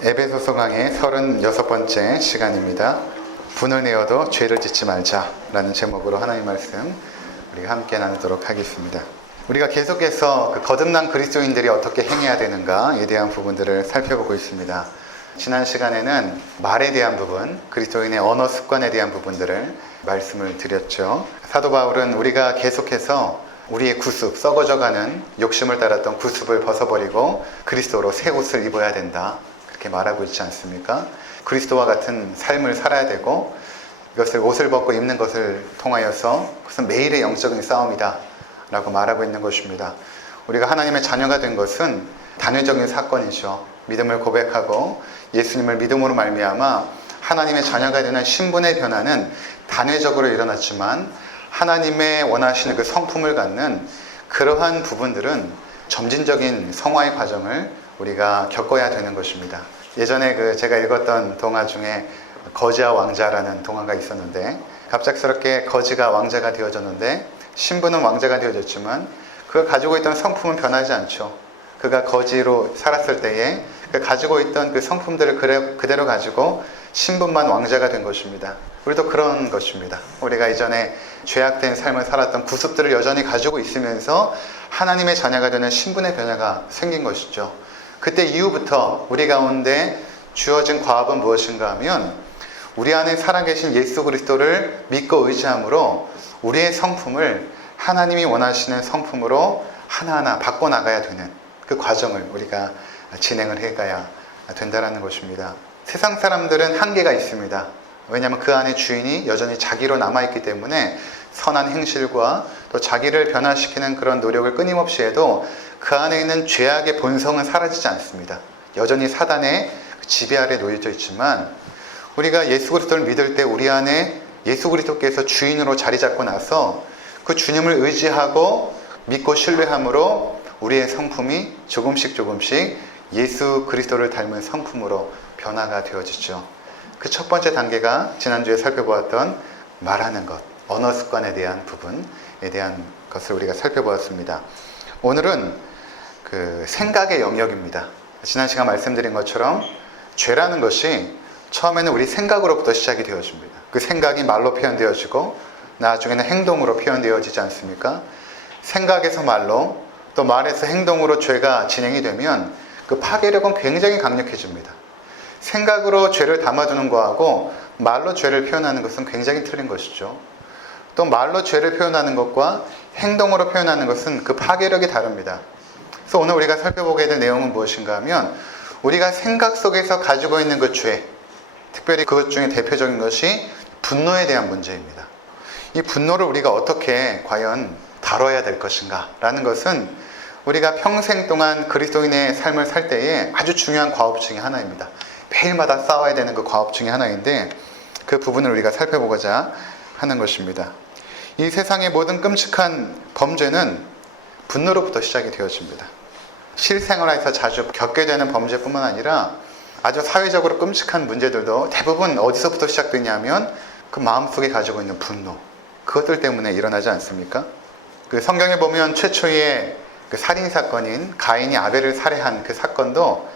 에베소서 강의 36번째 시간입니다. 분을 내어도 죄를 짓지 말자라는 제목으로 하나님 말씀 우리가 함께 나누도록 하겠습니다. 우리가 계속해서 거듭난 그리스도인들이 어떻게 행해야 되는가에 대한 부분들을 살펴보고 있습니다. 지난 시간에는 말에 대한 부분, 그리스도인의 언어 습관에 대한 부분들을 말씀을 드렸죠. 사도 바울은 우리가 계속해서 우리의 구습, 썩어져가는 욕심을 따랐던 구습을 벗어버리고 그리스도로 새 옷을 입어야 된다, 그렇게 말하고 있지 않습니까? 그리스도와 같은 삶을 살아야 되고 이것을 옷을 벗고 입는 것을 통하여서 그것은 매일의 영적인 싸움이다 라고 말하고 있는 것입니다. 우리가 하나님의 자녀가 된 것은 단회적인 사건이죠. 믿음을 고백하고 예수님을 믿음으로 말미암아 하나님의 자녀가 되는 신분의 변화는 단회적으로 일어났지만 하나님의 원하시는 그 성품을 갖는 그러한 부분들은 점진적인 성화의 과정을 우리가 겪어야 되는 것입니다. 예전에 제가 읽었던 동화 중에 거지와 왕자라는 동화가 있었는데, 갑작스럽게 거지가 왕자가 되어졌는데 신분은 왕자가 되어졌지만 그가 가지고 있던 성품은 변하지 않죠. 그가 거지로 살았을 때에 가지고 있던 그 성품들을 그대로 가지고 신분만 왕자가 된 것입니다. 우리도 그런 것입니다. 우리가 이전에 죄악된 삶을 살았던 구습들을 여전히 가지고 있으면서 하나님의 자녀가 되는 신분의 변화가 생긴 것이죠. 그때 이후부터 우리 가운데 주어진 과업은 무엇인가 하면 우리 안에 살아계신 예수 그리스도를 믿고 의지함으로 우리의 성품을 하나님이 원하시는 성품으로 하나하나 바꿔나가야 되는 그 과정을 우리가 진행을 해가야 된다는 것입니다. 세상 사람들은 한계가 있습니다. 왜냐하면 그 안에 주인이 여전히 자기로 남아있기 때문에 선한 행실과 또 자기를 변화시키는 그런 노력을 끊임없이 해도 그 안에 있는 죄악의 본성은 사라지지 않습니다. 여전히 사단의 지배 아래 놓여져 있지만 우리가 예수 그리스도를 믿을 때 우리 안에 예수 그리스도께서 주인으로 자리 잡고 나서 그 주님을 의지하고 믿고 신뢰함으로 우리의 성품이 조금씩 예수 그리스도를 닮은 성품으로 변화가 되어지죠. 그 첫 번째 단계가 지난주에 살펴보았던 말하는 것, 언어 습관에 대한 부분에 대한 것을 우리가 살펴보았습니다. 오늘은 그 생각의 영역입니다. 지난 시간 말씀드린 것처럼 죄라는 것이 처음에는 우리 생각으로부터 시작이 되어집니다. 그 생각이 말로 표현되어지고 나중에는 행동으로 표현되어지지 않습니까? 생각에서 말로, 또 말에서 행동으로 죄가 진행이 되면 그 파괴력은 굉장히 강력해집니다. 생각으로 죄를 담아두는 거하고 말로 죄를 표현하는 것은 굉장히 틀린 것이죠. 또 말로 죄를 표현하는 것과 행동으로 표현하는 것은 그 파괴력이 다릅니다. 그래서 오늘 우리가 살펴보게 될 내용은 무엇인가 하면 우리가 생각 속에서 가지고 있는 그 죄, 특별히 그것 중에 대표적인 것이 분노에 대한 문제입니다. 이 분노를 우리가 어떻게 과연 다뤄야 될 것인가 라는 것은 우리가 평생 동안 그리스도인의 삶을 살 때에 아주 중요한 과업 중에 하나입니다. 매일마다 싸워야 되는 그 과업 중에 하나인데 그 부분을 우리가 살펴보고자 하는 것입니다. 이 세상의 모든 끔찍한 범죄는 분노로부터 시작이 되어집니다. 실생활에서 자주 겪게 되는 범죄뿐만 아니라 아주 사회적으로 끔찍한 문제들도 대부분 어디서부터 시작되냐면 그 마음속에 가지고 있는 분노, 그것들 때문에 일어나지 않습니까? 그 성경에 보면 최초의 그 살인사건인 가인이 아벨을 살해한 그 사건도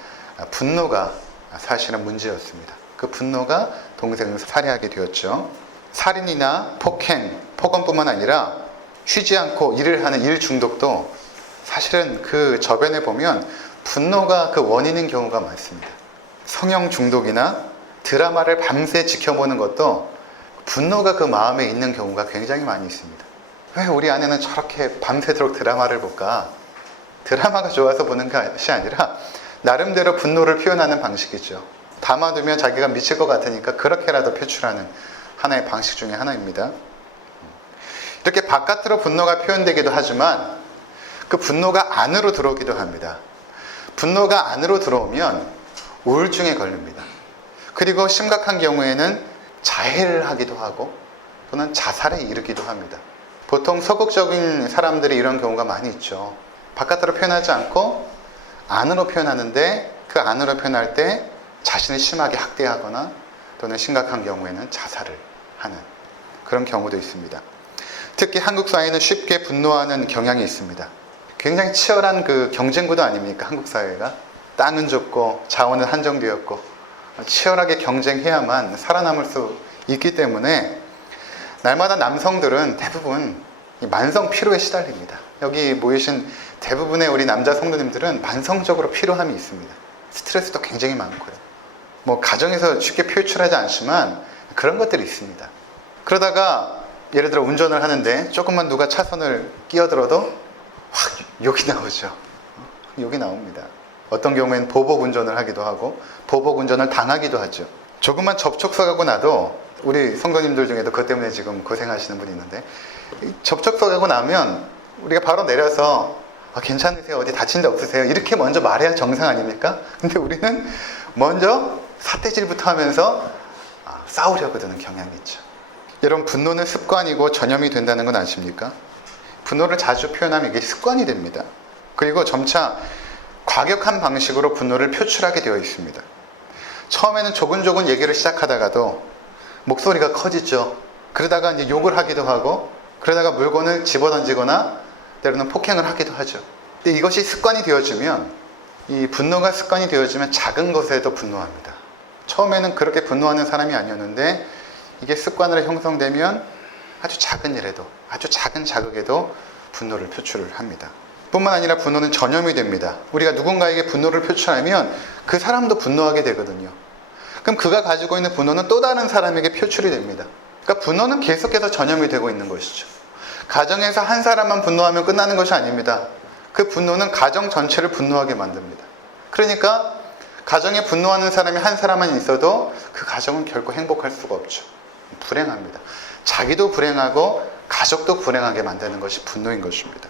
분노가 사실은 문제였습니다. 그 분노가 동생을 살해하게 되었죠. 살인이나 폭행, 폭언뿐만 아니라 쉬지 않고 일을 하는 일 중독도 사실은 그 저변에 보면 분노가 그 원인인 경우가 많습니다. 성형 중독이나 드라마를 밤새 지켜보는 것도 분노가 그 마음에 있는 경우가 굉장히 많이 있습니다. 왜 우리 아내는 저렇게 밤새도록 드라마를 볼까? 드라마가 좋아서 보는 것이 아니라 나름대로 분노를 표현하는 방식이죠. 담아두면 자기가 미칠 것 같으니까 그렇게라도 표출하는 하나의 방식 중에 하나입니다. 이렇게 바깥으로 분노가 표현되기도 하지만 그 분노가 안으로 들어오기도 합니다. 분노가 안으로 들어오면 우울증에 걸립니다. 그리고 심각한 경우에는 자해를 하기도 하고 또는 자살에 이르기도 합니다. 보통 소극적인 사람들이 이런 경우가 많이 있죠. 바깥으로 표현하지 않고 안으로 표현하는데 그 안으로 표현할 때 자신을 심하게 학대하거나 또는 심각한 경우에는 자살을 하는 그런 경우도 있습니다. 특히 한국 사회는 쉽게 분노하는 경향이 있습니다. 굉장히 치열한 그 경쟁 구도 아닙니까? 한국 사회가. 땅은 좁고 자원은 한정되었고 치열하게 경쟁해야만 살아남을 수 있기 때문에 날마다 남성들은 대부분 이 만성 피로에 시달립니다. 여기 모이신 대부분의 우리 남자 성도님들은 만성적으로 피로함이 있습니다. 스트레스도 굉장히 많고요. 뭐 가정에서 쉽게 표출하지 않지만 그런 것들이 있습니다. 그러다가 예를 들어 운전을 하는데 조금만 누가 차선을 끼어들어도 확 욕이 나오죠. 욕이 나옵니다. 어떤 경우에는 보복 운전을 하기도 하고 보복 운전을 당하기도 하죠. 조금만 접촉사고가 나도 우리 성도님들 중에도 그것 때문에 지금 고생하시는 분이 있는데 접촉사고가 나면 우리가 바로 내려서 괜찮으세요? 어디 다친 데 없으세요? 이렇게 먼저 말해야 정상 아닙니까? 근데 우리는 먼저 삿대질부터 하면서 싸우려고 드는 경향이 있죠. 여러분, 분노는 습관이고 전염이 된다는 건 아십니까? 분노를 자주 표현하면 이게 습관이 됩니다. 그리고 점차 과격한 방식으로 분노를 표출하게 되어 있습니다. 처음에는 조근조근 얘기를 시작하다가도 목소리가 커지죠. 그러다가 이제 욕을 하기도 하고, 그러다가 물건을 집어던지거나 때로는 폭행을 하기도 하죠. 근데 이것이 습관이 되어지면, 이 분노가 습관이 되어지면 작은 것에도 분노합니다. 처음에는 그렇게 분노하는 사람이 아니었는데 이게 습관으로 형성되면 아주 작은 일에도, 아주 작은 자극에도 분노를 표출을 합니다. 뿐만 아니라 분노는 전염이 됩니다. 우리가 누군가에게 분노를 표출하면 그 사람도 분노하게 되거든요. 그럼 그가 가지고 있는 분노는 또 다른 사람에게 표출이 됩니다. 그러니까 분노는 계속해서 전염이 되고 있는 것이죠. 가정에서 한 사람만 분노하면 끝나는 것이 아닙니다. 그 분노는 가정 전체를 분노하게 만듭니다. 그러니까 가정에 분노하는 사람이 한 사람만 있어도 그 가정은 결코 행복할 수가 없죠. 불행합니다. 자기도 불행하고 가족도 불행하게 만드는 것이 분노인 것입니다.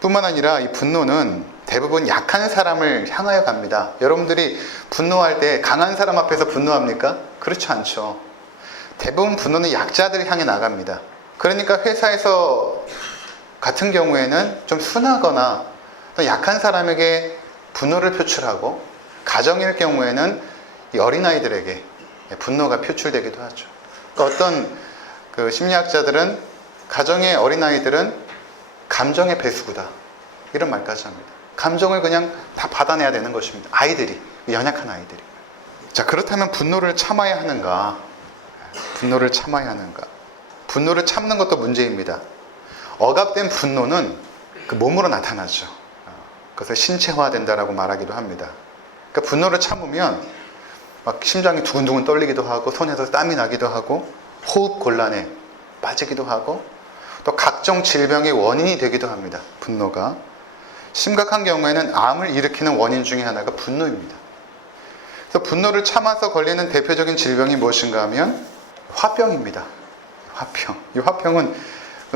뿐만 아니라 이 분노는 대부분 약한 사람을 향하여 갑니다. 여러분들이 분노할 때 강한 사람 앞에서 분노합니까? 그렇지 않죠. 대부분 분노는 약자들을 향해 나갑니다. 그러니까 회사에서 같은 경우에는 좀 순하거나 또 약한 사람에게 분노를 표출하고, 가정일 경우에는 이 어린아이들에게 분노가 표출되기도 하죠. 그러니까 어떤 그 심리학자들은 가정의 어린아이들은 감정의 배수구다, 이런 말까지 합니다. 감정을 그냥 다 받아내야 되는 것입니다. 아이들이, 연약한 아이들이. 자, 그렇다면 분노를 참아야 하는가? 분노를 참아야 하는가? 분노를 참는 것도 문제입니다. 억압된 분노는 그 몸으로 나타나죠. 그래서 신체화된다라고 말하기도 합니다. 그러니까 분노를 참으면 막 심장이 두근두근 떨리기도 하고, 손에서 땀이 나기도 하고, 호흡 곤란에 빠지기도 하고, 또 각종 질병의 원인이 되기도 합니다. 분노가. 심각한 경우에는 암을 일으키는 원인 중에 하나가 분노입니다. 그래서 분노를 참아서 걸리는 대표적인 질병이 무엇인가 하면 화병입니다. 화병. 이 화병은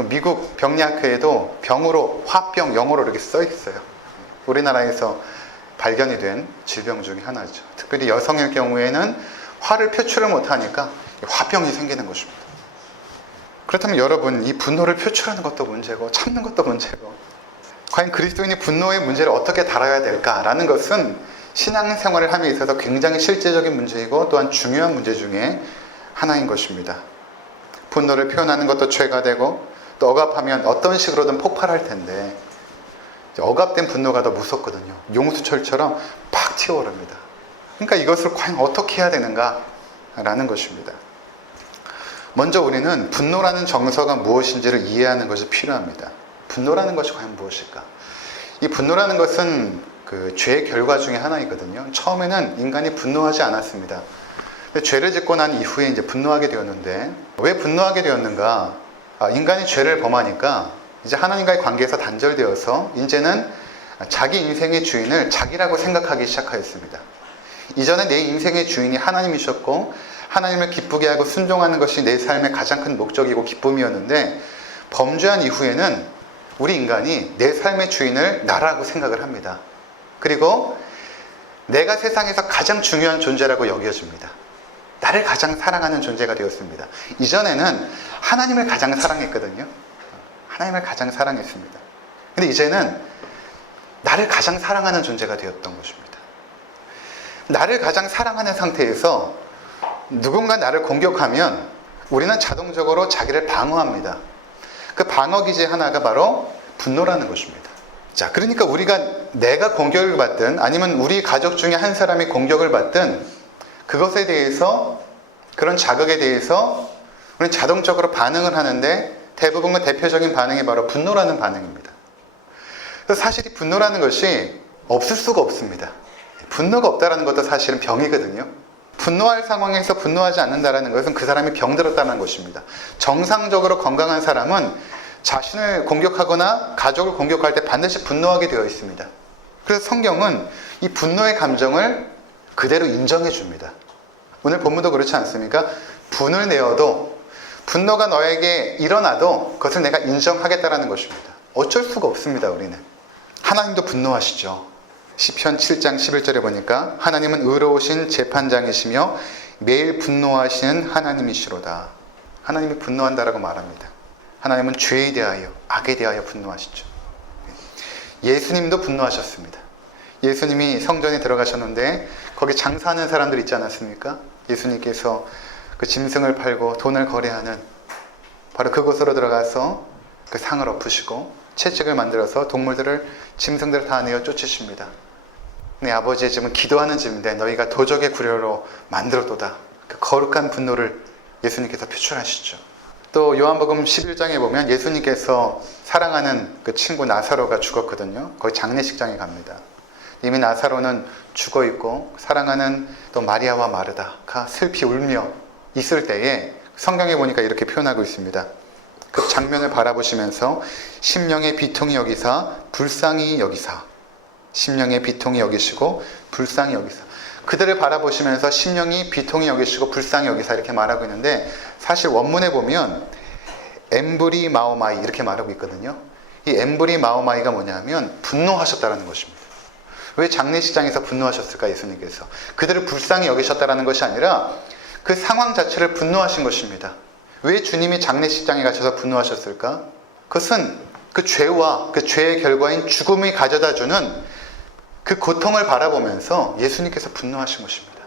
미국 병리학회에도 병으로 화병, 영어로 이렇게 써 있어요. 우리나라에서 발견이 된 질병 중에 하나죠. 특별히 여성의 경우에는 화를 표출을 못하니까 화병이 생기는 것입니다. 그렇다면 여러분, 이 분노를 표출하는 것도 문제고 참는 것도 문제고, 과연 그리스도인이 분노의 문제를 어떻게 다뤄야 될까라는 것은 신앙생활을 함에 있어서 굉장히 실제적인 문제이고 또한 중요한 문제 중에 하나인 것입니다. 분노를 표현하는 것도 죄가 되고, 또 억압하면 어떤 식으로든 폭발할 텐데, 억압된 분노가 더 무섭거든요. 용수철처럼 팍 튀어오릅니다. 그러니까 이것을 과연 어떻게 해야 되는가라는 것입니다. 먼저 우리는 분노라는 정서가 무엇인지를 이해하는 것이 필요합니다. 분노라는 것이 과연 무엇일까? 이 분노라는 것은 그 죄의 결과 중에 하나이거든요. 처음에는 인간이 분노하지 않았습니다. 근데 죄를 짓고 난 이후에 이제 분노하게 되었는데, 왜 분노하게 되었는가? 인간이 죄를 범하니까 이제 하나님과의 관계에서 단절되어서 이제는 자기 인생의 주인을 자기라고 생각하기 시작하였습니다. 이전에 내 인생의 주인이 하나님이셨고, 하나님을 기쁘게 하고 순종하는 것이 내 삶의 가장 큰 목적이고 기쁨이었는데, 범죄한 이후에는 우리 인간이 내 삶의 주인을 나라고 생각을 합니다. 그리고 내가 세상에서 가장 중요한 존재라고 여겨집니다. 나를 가장 사랑하는 존재가 되었습니다. 이전에는 하나님을 가장 사랑했거든요. 하나님을 가장 사랑했습니다. 근데 이제는 나를 가장 사랑하는 존재가 되었던 것입니다. 나를 가장 사랑하는 상태에서 누군가 나를 공격하면 우리는 자동적으로 자기를 방어합니다. 그 방어 기제 하나가 바로 분노라는 것입니다. 자, 그러니까 우리가 내가 공격을 받든 아니면 우리 가족 중에 한 사람이 공격을 받든 그것에 대해서, 그런 자극에 대해서 우리는 자동적으로 반응을 하는데 대부분의 대표적인 반응이 바로 분노라는 반응입니다. 그래서 사실 이 분노라는 것이 없을 수가 없습니다. 분노가 없다는 것도 사실은 병이거든요. 분노할 상황에서 분노하지 않는다는 것은 그 사람이 병들었다는 것입니다. 정상적으로 건강한 사람은 자신을 공격하거나 가족을 공격할 때 반드시 분노하게 되어 있습니다. 그래서 성경은 이 분노의 감정을 그대로 인정해 줍니다. 오늘 본문도 그렇지 않습니까? 분을 내어도, 분노가 너에게 일어나도 그것을 내가 인정하겠다라는 것입니다. 어쩔 수가 없습니다, 우리는. 하나님도 분노하시죠. 시편 7장 11절에 보니까 하나님은 의로우신 재판장이시며 매일 분노하시는 하나님이시로다. 하나님이 분노한다라고 말합니다. 하나님은 죄에 대하여, 악에 대하여 분노하시죠. 예수님도 분노하셨습니다. 예수님이 성전에 들어가셨는데 거기 장사하는 사람들 있지 않았습니까? 예수님께서 그 짐승을 팔고 돈을 거래하는 바로 그곳으로 들어가서 그 상을 엎으시고 채찍을 만들어서 동물들을, 짐승들을 다 내어 쫓으십니다. 내 아버지의 집은 기도하는 집인데 너희가 도적의 구려로 만들었도다. 그 거룩한 분노를 예수님께서 표출하시죠. 또 요한복음 11장에 보면 예수님께서 사랑하는 그 친구 나사로가 죽었거든요. 거기 장례식장에 갑니다. 이미 나사로는 죽어 있고 사랑하는 또 마리아와 마르다가 슬피 울며 있을 때에 성경에 보니까 이렇게 표현하고 있습니다. 그 장면을 바라보시면서 심령의 비통이 여기사 불쌍히 여기사, 심령의 비통이 여기시고 불쌍히 여기사, 그들을 바라보시면서 심령이 비통이 여기시고 불쌍히 여기사 이렇게 말하고 있는데 사실 원문에 보면 엠브리 마오마이 이렇게 말하고 있거든요. 이 엠브리 마오마이가 뭐냐면 분노하셨다는 것입니다. 왜 장례식장에서 분노하셨을까? 예수님께서 그들을 불쌍히 여기셨다는 것이 아니라 그 상황 자체를 분노하신 것입니다. 왜 주님이 장례식장에 가셔서 분노하셨을까? 그것은 그 죄와 그 죄의 결과인 죽음이 가져다주는 그 고통을 바라보면서 예수님께서 분노하신 것입니다.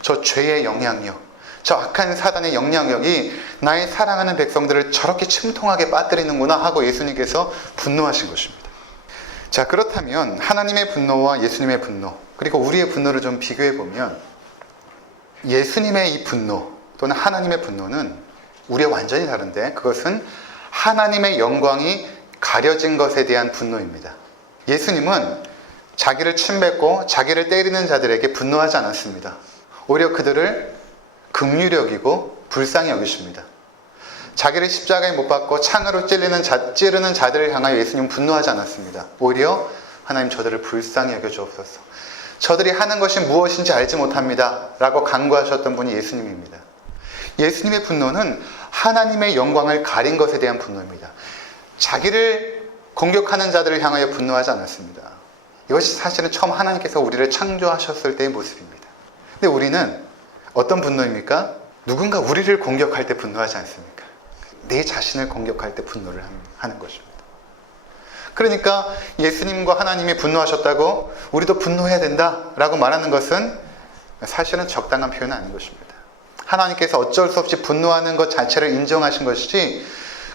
저 죄의 영향력, 저 악한 사단의 영향력이 나의 사랑하는 백성들을 저렇게 침통하게 빠뜨리는구나 하고 예수님께서 분노하신 것입니다. 자, 그렇다면 하나님의 분노와 예수님의 분노, 그리고 우리의 분노를 좀 비교해 보면 예수님의 이 분노 또는 하나님의 분노는 우리와 완전히 다른데 그것은 하나님의 영광이 가려진 것에 대한 분노입니다. 예수님은 자기를 침뱉고 자기를 때리는 자들에게 분노하지 않았습니다. 오히려 그들을 긍휼히 여기고 불쌍히 여기십니다. 자기를 십자가에 못 박고 창으로 찌르는 자들을 향하여 예수님은 분노하지 않았습니다. 오히려 하나님 저들을 불쌍히 여겨주옵소서. 저들이 하는 것이 무엇인지 알지 못합니다. 라고 간구하셨던 분이 예수님입니다. 예수님의 분노는 하나님의 영광을 가린 것에 대한 분노입니다. 자기를 공격하는 자들을 향하여 분노하지 않았습니다. 이것이 사실은 처음 하나님께서 우리를 창조하셨을 때의 모습입니다. 근데 우리는 어떤 분노입니까? 누군가 우리를 공격할 때 분노하지 않습니까? 내 자신을 공격할 때 분노를 하는 것입니다. 그러니까 예수님과 하나님이 분노하셨다고 우리도 분노해야 된다라고 말하는 것은 사실은 적당한 표현은 아닌 것입니다. 하나님께서 어쩔 수 없이 분노하는 것 자체를 인정하신 것이지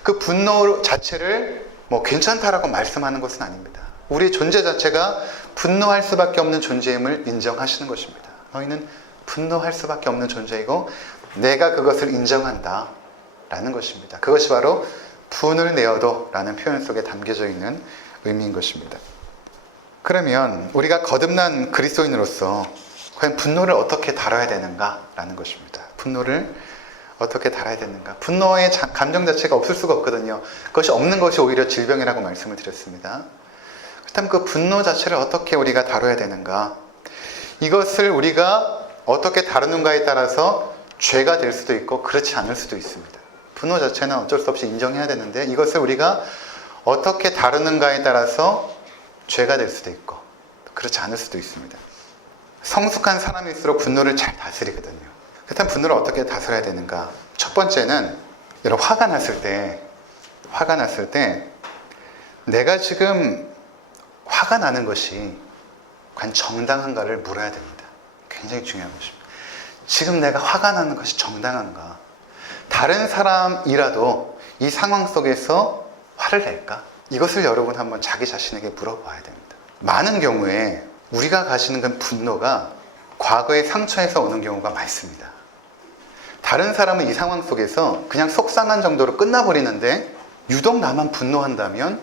그 분노 자체를 괜찮다라고 말씀하는 것은 아닙니다. 우리의 존재 자체가 분노할 수밖에 없는 존재임을 인정하시는 것입니다. 너희는 분노할 수밖에 없는 존재이고 내가 그것을 인정한다 라는 것입니다. 그것이 바로 분을 내어도 라는 표현 속에 담겨져 있는 의미인 것입니다. 그러면 우리가 거듭난 그리스도인으로서 과연 분노를 어떻게 다뤄야 되는가 라는 것입니다. 분노를 어떻게 다뤄야 되는가. 분노의 감정 자체가 없을 수가 없거든요. 그것이 없는 것이 오히려 질병이라고 말씀을 드렸습니다. 그렇다면 그 분노 자체를 어떻게 우리가 다뤄야 되는가. 이것을 우리가 어떻게 다루는가에 따라서 죄가 될 수도 있고 그렇지 않을 수도 있습니다. 분노 자체는 어쩔 수 없이 인정해야 되는데 이것을 우리가 어떻게 다루는가에 따라서 죄가 될 수도 있고 그렇지 않을 수도 있습니다. 성숙한 사람일수록 분노를 잘 다스리거든요. 그렇다면 분노를 어떻게 다스려야 되는가? 첫 번째는 여러분 화가 났을 때 내가 지금 화가 나는 것이 과연 정당한가를 물어야 됩니다. 굉장히 중요한 것입니다. 지금 내가 화가 나는 것이 정당한가? 다른 사람이라도 이 상황 속에서 화를 낼까? 이것을 여러분 한번 자기 자신에게 물어봐야 됩니다. 많은 경우에 우리가 가지는 그 분노가 과거의 상처에서 오는 경우가 많습니다. 다른 사람은 이 상황 속에서 그냥 속상한 정도로 끝나버리는데 유독 나만 분노한다면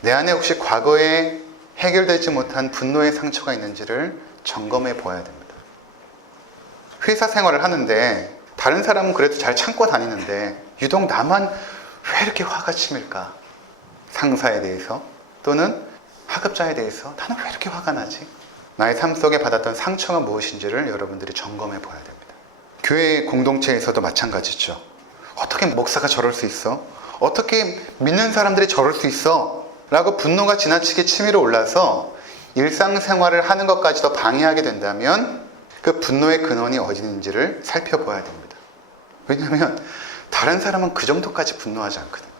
내 안에 혹시 과거에 해결되지 못한 분노의 상처가 있는지를 점검해 보아야 됩니다. 회사 생활을 하는데 다른 사람은 그래도 잘 참고 다니는데 유독 나만 왜 이렇게 화가 치밀까? 상사에 대해서 또는 하급자에 대해서 나는 왜 이렇게 화가 나지? 나의 삶 속에 받았던 상처가 무엇인지를 여러분들이 점검해 보아야 됩니다. 교회 공동체에서도 마찬가지죠. 어떻게 목사가 저럴 수 있어? 어떻게 믿는 사람들이 저럴 수 있어? 라고 분노가 지나치게 치밀어 올라서 일상생활을 하는 것까지도 방해하게 된다면 그 분노의 근원이 어디 있는지를 살펴봐야 됩니다. 왜냐하면 다른 사람은 그 정도까지 분노하지 않거든요.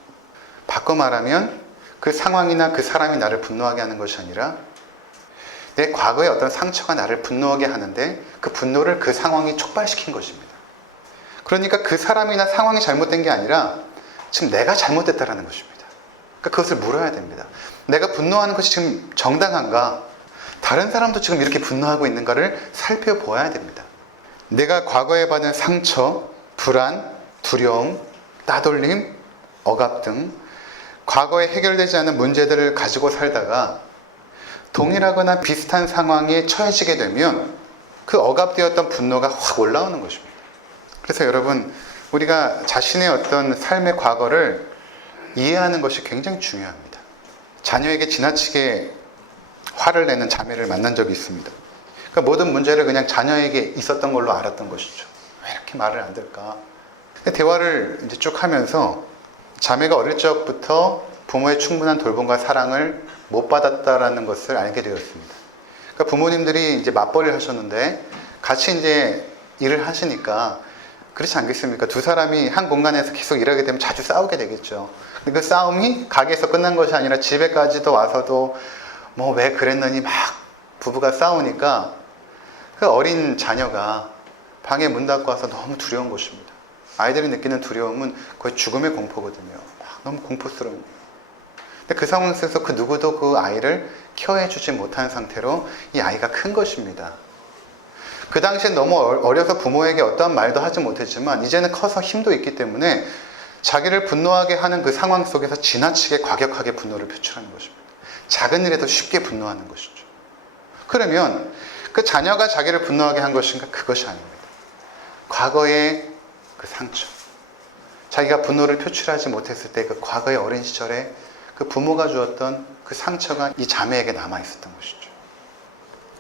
바꿔 말하면 그 상황이나 그 사람이 나를 분노하게 하는 것이 아니라 내 과거의 어떤 상처가 나를 분노하게 하는데 그 분노를 그 상황이 촉발시킨 것입니다. 그러니까 그 사람이나 상황이 잘못된 게 아니라 지금 내가 잘못됐다는 것입니다. 그러니까 그것을 물어야 됩니다. 내가 분노하는 것이 지금 정당한가? 다른 사람도 지금 이렇게 분노하고 있는가를 살펴보아야 됩니다. 내가 과거에 받은 상처, 불안, 두려움, 따돌림, 억압 등 과거에 해결되지 않은 문제들을 가지고 살다가 동일하거나 비슷한 상황에 처해지게 되면 그 억압되었던 분노가 확 올라오는 것입니다. 그래서 여러분, 우리가 자신의 어떤 삶의 과거를 이해하는 것이 굉장히 중요합니다. 자녀에게 지나치게 화를 내는 자매를 만난 적이 있습니다. 그러니까 모든 문제를 그냥 자녀에게 있었던 걸로 알았던 것이죠. 왜 이렇게 말을 안 들까? 대화를 이제 쭉 하면서 자매가 어릴 적부터 부모의 충분한 돌봄과 사랑을 못 받았다라는 것을 알게 되었습니다. 그러니까 부모님들이 이제 맞벌이를 하셨는데 같이 이제 일을 하시니까 그렇지 않겠습니까? 두 사람이 한 공간에서 계속 일하게 되면 자주 싸우게 되겠죠. 그 싸움이 가게에서 끝난 것이 아니라 집에까지도 와서도 뭐 왜 그랬느니 막 부부가 싸우니까 그 어린 자녀가 방에 문 닫고 와서 너무 두려운 것입니다. 아이들이 느끼는 두려움은 거의 죽음의 공포거든요. 막 너무 공포스러운 거예요. 근데 그 상황 속에서 그 누구도 그 아이를 케어해주지 못한 상태로 이 아이가 큰 것입니다. 그 당시엔 너무 어려서 부모에게 어떠한 말도 하지 못했지만 이제는 커서 힘도 있기 때문에 자기를 분노하게 하는 그 상황 속에서 지나치게 과격하게 분노를 표출하는 것입니다. 작은 일에도 쉽게 분노하는 것이죠. 그러면 그 자녀가 자기를 분노하게 한 것인가? 그것이 아닙니다. 과거의 그 상처, 자기가 분노를 표출하지 못했을 때 그 과거의 어린 시절에 그 부모가 주었던 그 상처가 이 자매에게 남아있었던 것이죠.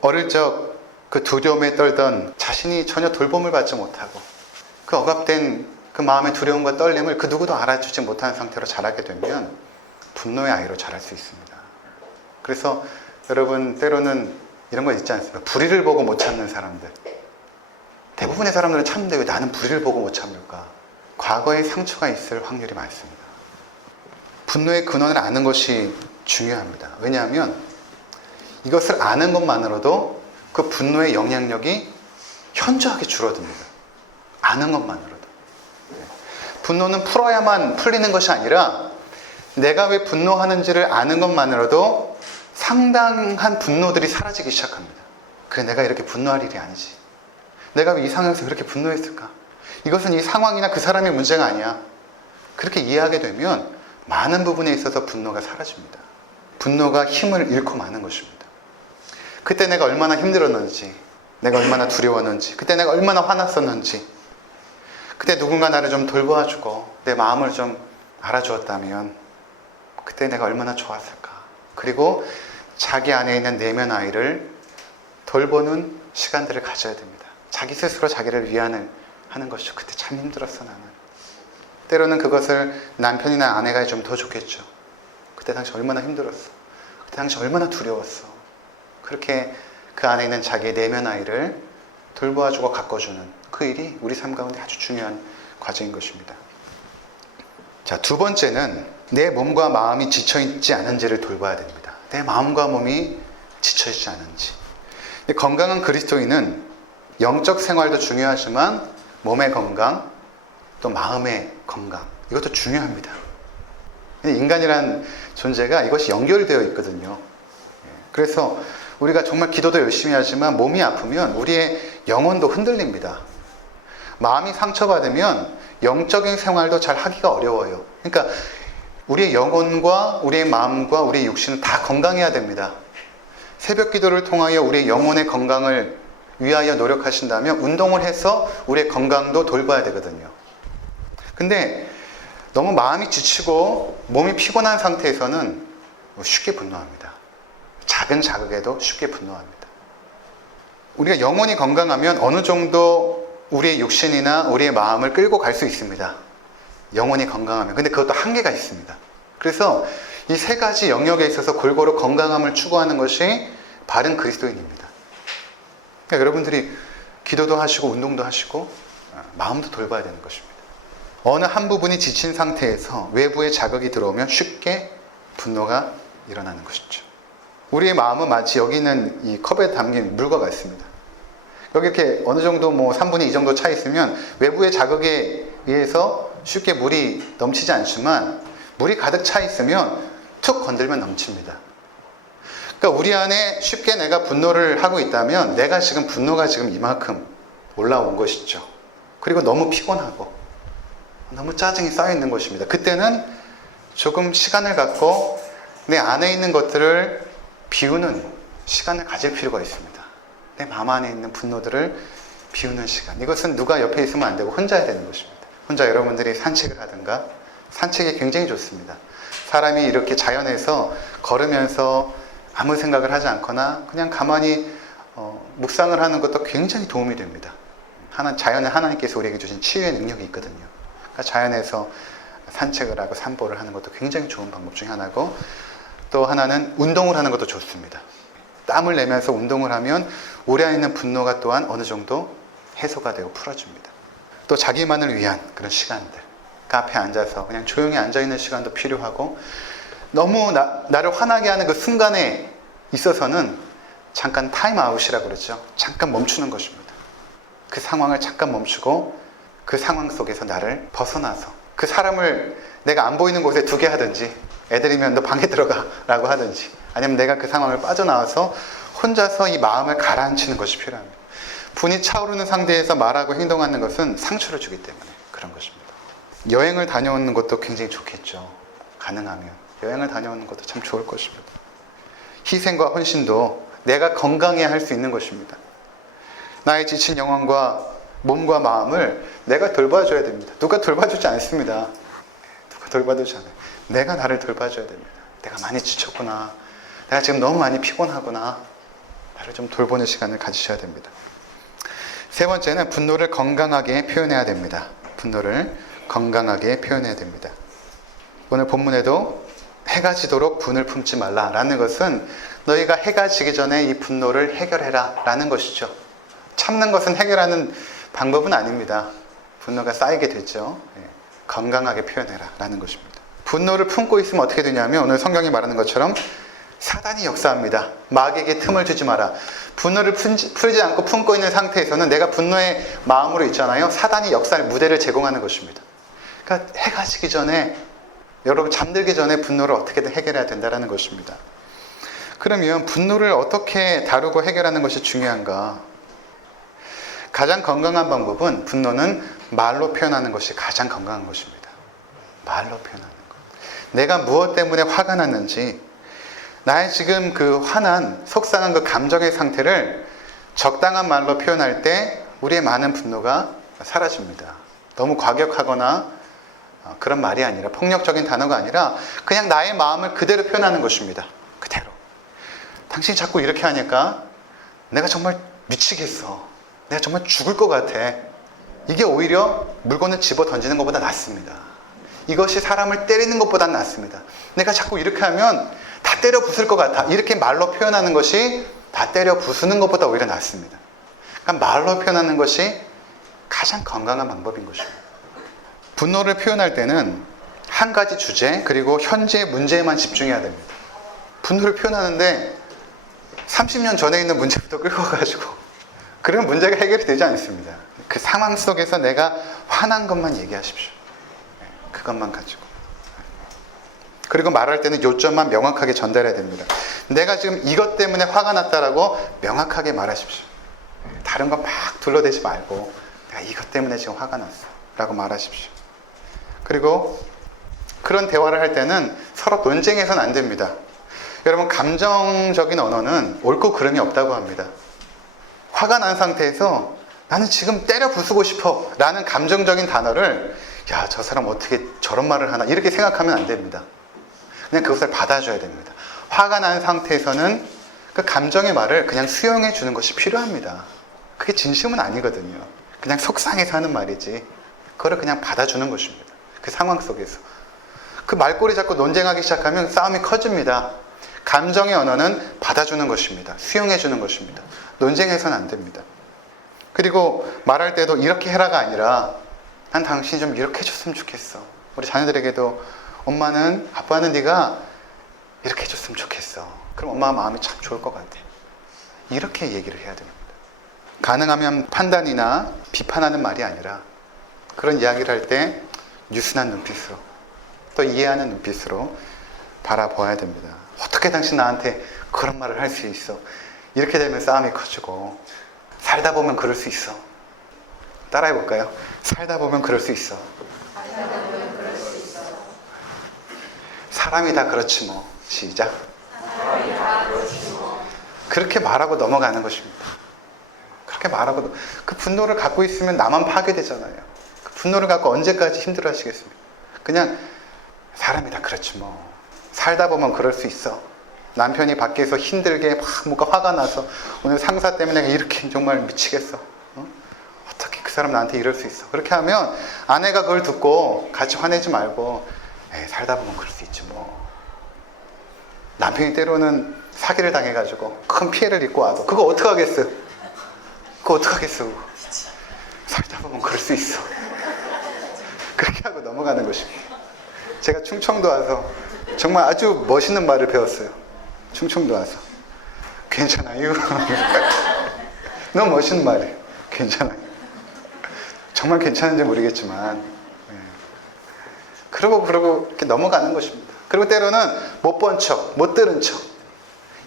어릴 적 그 두려움에 떨던 자신이 전혀 돌봄을 받지 못하고 그 억압된 그 마음의 두려움과 떨림을 그 누구도 알아주지 못하는 상태로 자라게 되면 분노의 아이로 자랄 수 있습니다. 그래서 여러분, 때로는 이런 거 있지 않습니까? 불의를 보고 못 참는 사람들. 대부분의 사람들은 참는데 왜 나는 불의를 보고 못 참을까? 과거의 상처가 있을 확률이 많습니다. 분노의 근원을 아는 것이 중요합니다. 왜냐하면 이것을 아는 것만으로도 그 분노의 영향력이 현저하게 줄어듭니다. 아는 것만으로도. 분노는 풀어야만 풀리는 것이 아니라 내가 왜 분노하는지를 아는 것만으로도 상당한 분노들이 사라지기 시작합니다. 그래, 내가 이렇게 분노할 일이 아니지. 내가 왜 이 상황에서 그렇게 분노했을까? 이것은 이 상황이나 그 사람의 문제가 아니야. 그렇게 이해하게 되면 많은 부분에 있어서 분노가 사라집니다. 분노가 힘을 잃고 마는 것입니다. 그때 내가 얼마나 힘들었는지, 내가 얼마나 두려웠는지, 그때 내가 얼마나 화났었는지, 그때 누군가 나를 좀 돌보아주고 내 마음을 좀 알아주었다면 그때 내가 얼마나 좋았을까. 그리고 자기 안에 있는 내면 아이를 돌보는 시간들을 가져야 됩니다. 자기 스스로 자기를 위안을 하는 것이죠. 그때 참 힘들었어, 나는. 때로는 그것을 남편이나 아내가 해주면 더 좋겠죠. 그때 당시 얼마나 힘들었어. 그때 당시 얼마나 두려웠어. 그렇게 그 안에 있는 자기의 내면 아이를 돌보아주고 가꿔주는 그 일이 우리 삶 가운데 아주 중요한 과정인 것입니다. 자, 두 번째는 내 몸과 마음이 지쳐있지 않은지를 돌봐야 됩니다. 내 마음과 몸이 지쳐있지 않은지. 건강한 그리스도인은 영적 생활도 중요하지만 몸의 건강, 또 마음의 건강, 이것도 중요합니다. 인간이란 존재가 이것이 연결되어 있거든요. 그래서 우리가 정말 기도도 열심히 하지만 몸이 아프면 우리의 영혼도 흔들립니다. 마음이 상처받으면 영적인 생활도 잘 하기가 어려워요. 그러니까 우리의 영혼과 우리의 마음과 우리의 육신은 다 건강해야 됩니다. 새벽 기도를 통하여 우리의 영혼의 건강을 위하여 노력하신다면 운동을 해서 우리의 건강도 돌봐야 되거든요. 근데 너무 마음이 지치고 몸이 피곤한 상태에서는 쉽게 분노합니다. 작은 자극에도 쉽게 분노합니다. 우리가 영혼이 건강하면 어느 정도 우리의 육신이나 우리의 마음을 끌고 갈 수 있습니다. 영혼이 건강하면. 근데 그것도 한계가 있습니다. 그래서 이 세 가지 영역에 있어서 골고루 건강함을 추구하는 것이 바른 그리스도인입니다. 그러니까 여러분들이 기도도 하시고 운동도 하시고 마음도 돌봐야 되는 것입니다. 어느 한 부분이 지친 상태에서 외부의 자극이 들어오면 쉽게 분노가 일어나는 것이죠. 우리의 마음은 마치 여기 있는 이 컵에 담긴 물과 같습니다. 여기 이렇게 어느 정도 3분의 2 정도 차 있으면 외부의 자극에 의해서 쉽게 물이 넘치지 않지만 물이 가득 차 있으면 툭 건들면 넘칩니다. 그러니까 우리 안에 쉽게 내가 분노를 하고 있다면 내가 지금 분노가 지금 이만큼 올라온 것이죠. 그리고 너무 피곤하고 너무 짜증이 쌓여 있는 것입니다. 그때는 조금 시간을 갖고 내 안에 있는 것들을 비우는 시간을 가질 필요가 있습니다. 내 마음 안에 있는 분노들을 비우는 시간. 이것은 누가 옆에 있으면 안 되고 혼자 해야 되는 것입니다. 혼자 여러분들이 산책을 하든가, 산책이 굉장히 좋습니다. 사람이 이렇게 자연에서 걸으면서 아무 생각을 하지 않거나 그냥 가만히 묵상을 하는 것도 굉장히 도움이 됩니다. 자연에 하나님께서 우리에게 주신 치유의 능력이 있거든요. 그러니까 자연에서 산책을 하고 산보를 하는 것도 굉장히 좋은 방법 중에 하나고, 또 하나는 운동을 하는 것도 좋습니다. 땀을 내면서 운동을 하면 우리 안에 있는 분노가 또한 어느 정도 해소가 되고 풀어집니다. 또 자기만을 위한 그런 시간들, 카페에 앉아서 그냥 조용히 앉아있는 시간도 필요하고, 너무 나를 화나게 하는 그 순간에 있어서는 잠깐 타임아웃이라고 그러죠. 잠깐 멈추는 것입니다. 그 상황을 잠깐 멈추고 그 상황 속에서 나를 벗어나서 그 사람을 내가 안 보이는 곳에 두게 하든지, 애들이면 너 방에 들어가 라고 하든지, 아니면 내가 그 상황을 빠져나와서 혼자서 이 마음을 가라앉히는 것이 필요합니다. 분이 차오르는 상태에서 말하고 행동하는 것은 상처를 주기 때문에 그런 것입니다. 여행을 다녀오는 것도 굉장히 좋겠죠. 가능하면 여행을 다녀오는 것도 참 좋을 것입니다. 희생과 헌신도 내가 건강해야 할 수 있는 것입니다. 나의 지친 영혼과 몸과 마음을 내가 돌봐줘야 됩니다. 누가 돌봐주지 않습니다. 누가 돌봐주지 않아요. 내가 나를 돌봐줘야 됩니다. 내가 많이 지쳤구나, 내가 지금 너무 많이 피곤하구나, 나를 좀 돌보는 시간을 가지셔야 됩니다. 세 번째는 분노를 건강하게 표현해야 됩니다. 분노를 건강하게 표현해야 됩니다. 오늘 본문에도 해가 지도록 분을 품지 말라라는 것은 너희가 해가 지기 전에 이 분노를 해결해라 라는 것이죠. 참는 것은 해결하는 방법은 아닙니다. 분노가 쌓이게 되죠. 건강하게 표현해라 라는 것입니다. 분노를 품고 있으면 어떻게 되냐면, 오늘 성경이 말하는 것처럼 사단이 역사합니다. 마귀에게 틈을 주지 마라. 분노를 풀지 않고 품고 있는 상태에서는 내가 분노의 마음으로 있잖아요. 사단이 역사할 무대를 제공하는 것입니다. 그러니까 해가 지기 전에, 여러분 잠들기 전에 분노를 어떻게든 해결해야 된다는 것입니다. 그러면 분노를 어떻게 다루고 해결하는 것이 중요한가? 가장 건강한 방법은 분노는 말로 표현하는 것이 가장 건강한 것입니다. 말로 표현하는 것. 내가 무엇 때문에 화가 났는지, 나의 지금 그 화난, 속상한 그 감정의 상태를 적당한 말로 표현할 때 우리의 많은 분노가 사라집니다. 너무 과격하거나 그런 말이 아니라, 폭력적인 단어가 아니라 그냥 나의 마음을 그대로 표현하는 것입니다. 그대로. 당신이 자꾸 이렇게 하니까 내가 정말 미치겠어. 내가 정말 죽을 것 같아. 이게 오히려 물건을 집어 던지는 것보다 낫습니다. 이것이 사람을 때리는 것보다 낫습니다. 내가 자꾸 이렇게 하면 다 때려 부술 것 같아. 이렇게 말로 표현하는 것이 다 때려 부수는 것보다 오히려 낫습니다. 그러니까 말로 표현하는 것이 가장 건강한 방법인 것입니다. 분노를 표현할 때는 한 가지 주제, 그리고 현재의 문제에만 집중해야 됩니다. 분노를 표현하는데 30년 전에 있는 문제부터 끌고 가가지고 그러면 문제가 해결이 되지 않습니다. 그 상황 속에서 내가 화난 것만 얘기하십시오. 그것만 가지고. 그리고 말할 때는 요점만 명확하게 전달해야 됩니다. 내가 지금 이것 때문에 화가 났다라고 명확하게 말하십시오. 다른 거 막 둘러대지 말고 내가 이것 때문에 지금 화가 났어 라고 말하십시오. 그리고 그런 대화를 할 때는 서로 논쟁해서는 안 됩니다. 여러분, 감정적인 언어는 옳고 그름이 없다고 합니다. 화가 난 상태에서 나는 지금 때려 부수고 싶어 라는 감정적인 단어를 야, 저 사람 어떻게 저런 말을 하나 이렇게 생각하면 안 됩니다. 그냥 그것을 받아줘야 됩니다. 화가 난 상태에서는 그 감정의 말을 그냥 수용해 주는 것이 필요합니다. 그게 진심은 아니거든요. 그냥 속상해서 하는 말이지. 그거를 그냥 받아주는 것입니다. 그 상황 속에서. 그 말꼬리 잡고 논쟁하기 시작하면 싸움이 커집니다. 감정의 언어는 받아주는 것입니다. 수용해 주는 것입니다. 논쟁해서는 안 됩니다. 그리고 말할 때도 이렇게 해라가 아니라 난 당신이 좀 이렇게 해줬으면 좋겠어. 우리 자녀들에게도 엄마는, 아빠는 네가 이렇게 해줬으면 좋겠어. 그럼 엄마 마음이 참 좋을 것 같아. 이렇게 얘기를 해야 됩니다. 가능하면 판단이나 비판하는 말이 아니라 그런 이야기를 할 때 유순한 눈빛으로 또 이해하는 눈빛으로 바라보아야 됩니다. 어떻게 당신 나한테 그런 말을 할 수 있어? 이렇게 되면 싸움이 커지고 살다 보면 그럴 수 있어. 따라해 볼까요? 살다 보면 그럴 수 있어. 사람이 다 그렇지 뭐. 시작. 그렇게 말하고 넘어가는 것입니다. 그렇게 말하고 그 분노를 갖고 있으면 나만 파괴되잖아요. 그 분노를 갖고 언제까지 힘들어 하시겠습니까? 그냥 사람이 다 그렇지 뭐. 살다 보면 그럴 수 있어. 남편이 밖에서 힘들게 막 뭔가 화가 나서 오늘 상사 때문에 이렇게 정말 미치겠어. 어떻게 그 사람 나한테 이럴 수 있어. 그렇게 하면 아내가 그걸 듣고 같이 화내지 말고 에이, 살다 보면 그럴 수 있지 뭐. 남편이 때로는 사기를 당해가지고 큰 피해를 입고 와도 그거 어떡하겠어. 그거 어떡하겠어. 살다 보면 그럴 수 있어. 그렇게 하고 넘어가는 것입니다. 제가 충청도 와서 정말 아주 멋있는 말을 배웠어요. 충청도 와서 괜찮아요. 너무 멋있는 말이에요. 괜찮아요. 정말 괜찮은지 모르겠지만 그러고 이렇게 넘어가는 것입니다. 그리고 때로는 못 본 척, 못 들은 척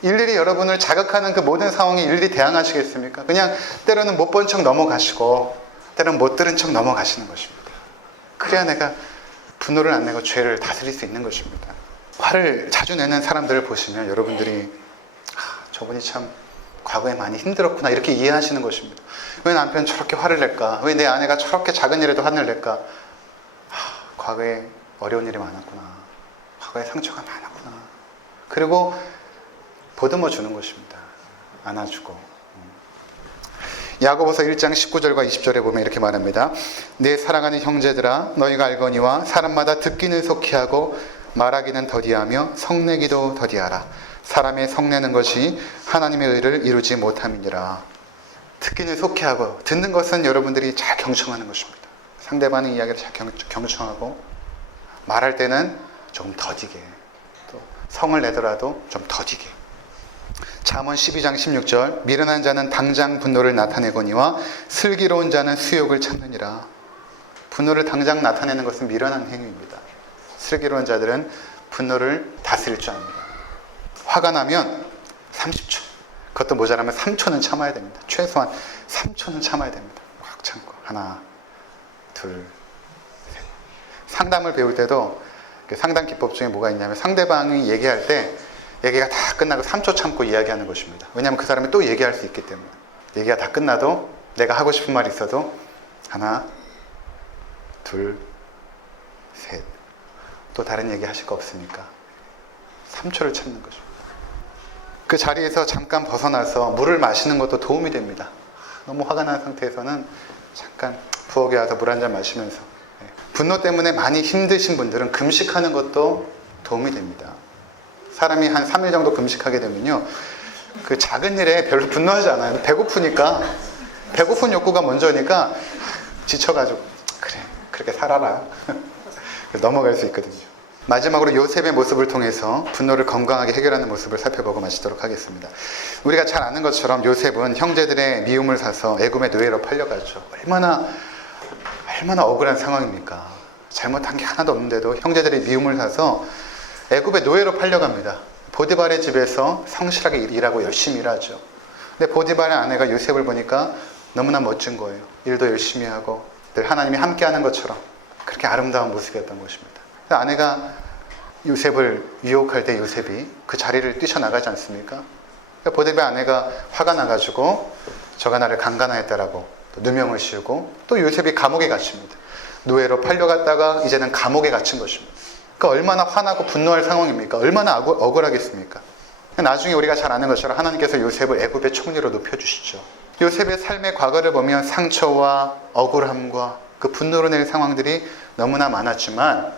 일일이 여러분을 자극하는 그 모든 상황에 일일이 대항하시겠습니까? 그냥 때로는 못 본 척 넘어가시고 때로는 못 들은 척 넘어가시는 것입니다. 그래야 내가 분노를 안 내고 죄를 다스릴 수 있는 것입니다. 화를 자주 내는 사람들을 보시면 여러분들이 저분이 참 과거에 많이 힘들었구나 이렇게 이해하시는 것입니다. 왜 남편은 저렇게 화를 낼까? 왜 내 아내가 저렇게 작은 일에도 화를 낼까? 과거에 어려운 일이 많았구나. 과거에 상처가 많았구나. 그리고 보듬어 주는 것입니다. 안아주고. 야고보서 1장 19절과 20절에 보면 이렇게 말합니다. 내 사랑하는 형제들아 너희가 알거니와 사람마다 듣기는 속히 하고 말하기는 더디하며 성내기도 더디하라. 사람의 성내는 것이 하나님의 의를 이루지 못함이니라. 듣기는 속히 하고 듣는 것은 여러분들이 잘 경청하는 것입니다. 상대방의 이야기를 잘 경청하고 말할 때는 조금 더디게 또 성을 내더라도 좀 더디게. 잠언 12장 16절 미련한 자는 당장 분노를 나타내거니와 슬기로운 자는 수욕을 참느니라. 분노를 당장 나타내는 것은 미련한 행위입니다. 슬기로운 자들은 분노를 다스릴 줄 압니다. 화가 나면 30초, 그것도 모자라면 3초는 참아야 됩니다. 최소한 3초는 참아야 됩니다. 확 참고 하나, 둘, 셋. 상담을 배울 때도 상담 기법 중에 뭐가 있냐면 상대방이 얘기할 때 얘기가 다 끝나고 3초 참고 이야기하는 것입니다. 왜냐하면 그 사람이 또 얘기할 수 있기 때문에. 얘기가 다 끝나도 내가 하고 싶은 말이 있어도 하나, 둘, 셋. 또 다른 얘기 하실 거 없습니까? 3초를 참는 것입니다. 그 자리에서 잠깐 벗어나서 물을 마시는 것도 도움이 됩니다. 너무 화가 난 상태에서는 잠깐 부엌에 와서 물 한 잔 마시면서. 분노 때문에 많이 힘드신 분들은 금식하는 것도 도움이 됩니다. 사람이 한 3일 정도 금식하게 되면요, 그 작은 일에 별로 분노하지 않아요. 배고프니까, 배고픈 욕구가 먼저니까 지쳐가지고 그래 그렇게 살아라 넘어갈 수 있거든요. 마지막으로 요셉의 모습을 통해서 분노를 건강하게 해결하는 모습을 살펴보고 마치도록 하겠습니다. 우리가 잘 아는 것처럼 요셉은 형제들의 미움을 사서 애굽의 노예로 팔려갔죠. 얼마나 억울한 상황입니까? 잘못한 게 하나도 없는데도 형제들의 미움을 사서 애굽의 노예로 팔려갑니다. 보디발의 집에서 성실하게 일하고 열심히 일하죠. 근데 보디발의 아내가 요셉을 보니까 너무나 멋진 거예요. 일도 열심히 하고 늘 하나님이 함께하는 것처럼 그렇게 아름다운 모습이었던 것입니다. 아내가 요셉을 유혹할 때 요셉이 그 자리를 뛰쳐나가지 않습니까? 보디발 아내가 화가 나가지고 저가 나를 강간하였다라고 또 누명을 씌우고 또 요셉이 감옥에 갇힙니다. 노예로 팔려갔다가 이제는 감옥에 갇힌 것입니다. 그러니까 얼마나 화나고 분노할 상황입니까? 얼마나 억울하겠습니까? 나중에 우리가 잘 아는 것처럼 하나님께서 요셉을 애굽의 총리로 높여주시죠. 요셉의 삶의 과거를 보면 상처와 억울함과 그 분노로 낼 상황들이 너무나 많았지만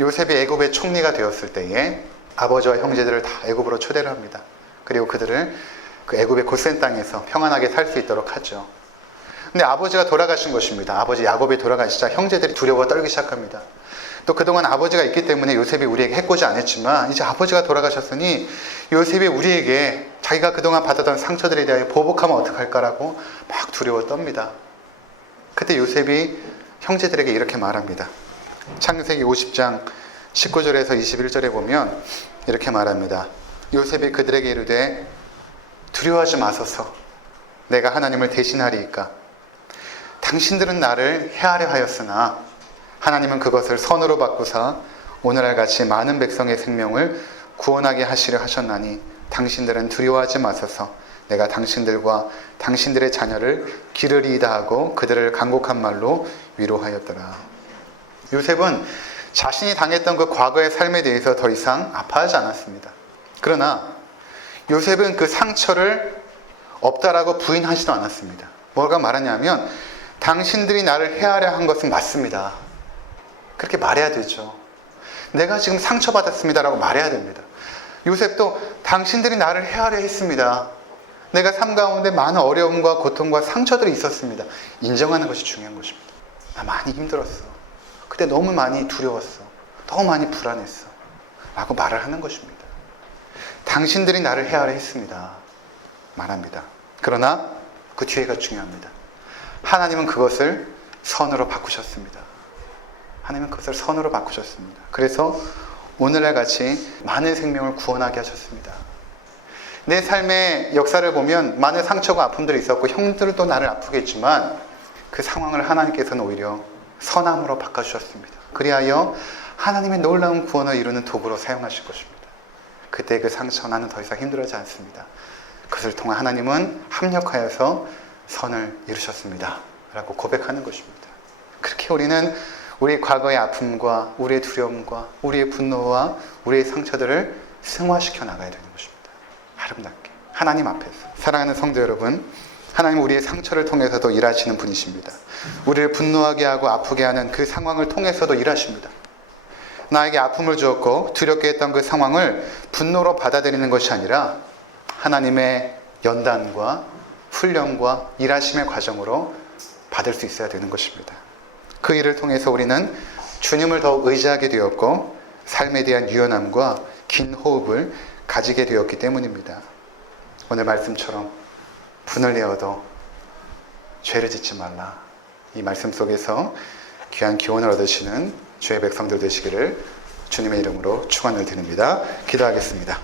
요셉이 애굽의 총리가 되었을 때에 아버지와 형제들을 다 애굽으로 초대를 합니다. 그리고 그들을 그 애굽의 고센 땅에서 평안하게 살 수 있도록 하죠. 근데 아버지가 돌아가신 것입니다. 아버지 야곱이 돌아가시자 형제들이 두려워 떨기 시작합니다. 또 그동안 아버지가 있기 때문에 요셉이 우리에게 해코지 안 했지만 이제 아버지가 돌아가셨으니 요셉이 우리에게 자기가 그동안 받았던 상처들에 대하여 보복하면 어떡할까라고 막 두려워 떱니다. 그때 요셉이 형제들에게 이렇게 말합니다. 창세기 50장 19절에서 21절에 보면 이렇게 말합니다. 요셉이 그들에게 이르되 두려워하지 마소서 내가 하나님을 대신하리이까 당신들은 나를 해하려 하였으나 하나님은 그것을 선으로 바꾸사 오늘날 같이 많은 백성의 생명을 구원하게 하시려 하셨나니 당신들은 두려워하지 마소서 내가 당신들과 당신들의 자녀를 기르리이다 하고 그들을 간곡한 말로 위로하였더라. 요셉은 자신이 당했던 그 과거의 삶에 대해서 더 이상 아파하지 않았습니다. 그러나 요셉은 그 상처를 없다라고 부인하지도 않았습니다. 뭐가 말하냐면 당신들이 나를 해하려 한 것은 맞습니다. 그렇게 말해야 되죠. 내가 지금 상처받았습니다라고 말해야 됩니다. 요셉도 당신들이 나를 해하려 했습니다. 내가 삶 가운데 많은 어려움과 고통과 상처들이 있었습니다. 인정하는 것이 중요한 것입니다. 나 많이 힘들었어. 그때 너무 많이 두려웠어. 너무 많이 불안했어. 라고 말을 하는 것입니다. 당신들이 나를 해하려 했습니다. 말합니다. 그러나 그 뒤에가 중요합니다. 하나님은 그것을 선으로 바꾸셨습니다. 하나님은 그것을 선으로 바꾸셨습니다. 그래서 오늘날 같이 많은 생명을 구원하게 하셨습니다. 내 삶의 역사를 보면 많은 상처가 아픔들이 있었고 형들도 나를 아프게 했지만 그 상황을 하나님께서는 오히려 선함으로 바꿔주셨습니다. 그리하여 하나님의 놀라운 구원을 이루는 도구로 사용하실 것입니다. 그때 그 상처 나는 더 이상 힘들어하지 않습니다. 그것을 통해 하나님은 합력하여서 선을 이루셨습니다. 라고 고백하는 것입니다. 그렇게 우리는 우리의 과거의 아픔과 우리의 두려움과 우리의 분노와 우리의 상처들을 승화시켜 나가야 되는 것입니다. 아름답게 하나님 앞에서. 사랑하는 성도 여러분, 하나님은 우리의 상처를 통해서도 일하시는 분이십니다. 우리를 분노하게 하고 아프게 하는 그 상황을 통해서도 일하십니다. 나에게 아픔을 주었고 두렵게 했던 그 상황을 분노로 받아들이는 것이 아니라 하나님의 연단과 훈련과 일하심의 과정으로 받을 수 있어야 되는 것입니다. 그 일을 통해서 우리는 주님을 더욱 의지하게 되었고 삶에 대한 유연함과 긴 호흡을 가지게 되었기 때문입니다. 오늘 말씀처럼 분을 내어도 죄를 짓지 말라. 이 말씀 속에서 귀한 교훈을 얻으시는 주의 백성들 되시기를 주님의 이름으로 축원을 드립니다. 기도하겠습니다.